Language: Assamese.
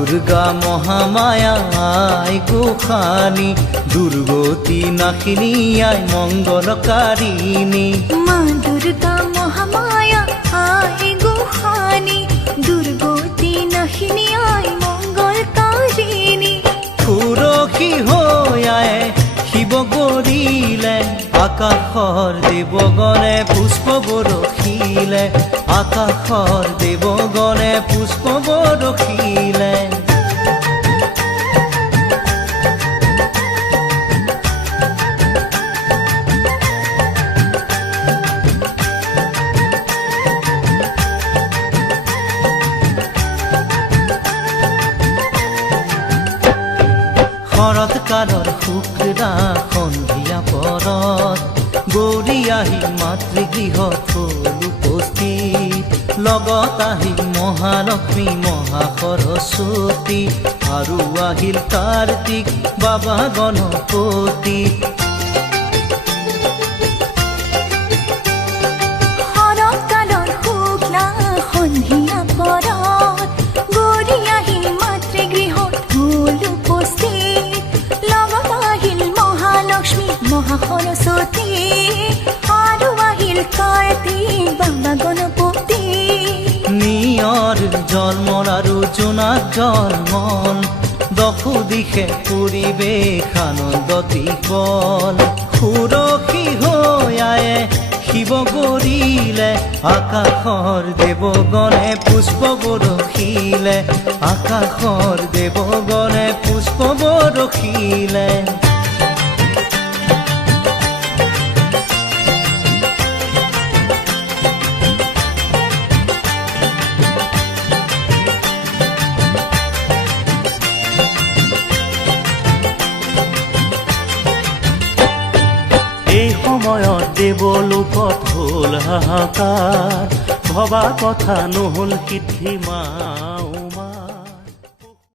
দুৰ্গা মহামায়া আই গোসানী দুৰ্গতি নাশিনী আই মঙ্গলকাৰিণী মা দুৰ্গা মহামায়া আই গোসানী দুৰ্গতি নাশিনী আই মঙ্গলকাৰিণী সুৰক্ষী হৈ আয়ে শিৱ গৰিলে আকাশৰ দেৱগণে পুষ্প বৰষিলে আকাশৰ দেৱগণে পুষ্প বৰষিলে শৰৎকালৰ শুক্লা সন্ধিয়া পৰত গৌৰী আহি মাতৃগৃহত হ'ল উপস্থিত লগত আহিল মহালক্ষ্মী মহা সৰস্বতী আৰু আহিল কাৰ্তিক বাবা গণপতি শৰৎকালৰ শুক্লা সন্ধিয়া পৰত গৌৰী আহি মাতৃগৃহত হ'ল উপস্থিত লগত আহিল মহালক্ষ্মী মহা সৰস্বতী আৰু আহিল কাৰ্তিক বাবা গণপতি নিয়ৰ জন্মৰ আৰু জোনাক জন্মন দশো দিশে পৰিৱেশ আনন্দতি বল সুৰক্ষী হৈ আয়ে শিৱ গৰিলে আকাশৰ দেৱগণে পুষ্প বৰষিলে আকাশৰ দেৱগণে পুষ্প বৰষিলে এই সময়ত দেৱলোকত হ'ল হাহাকাৰ ভবা কথা নহ'ল সিদ্ধি মা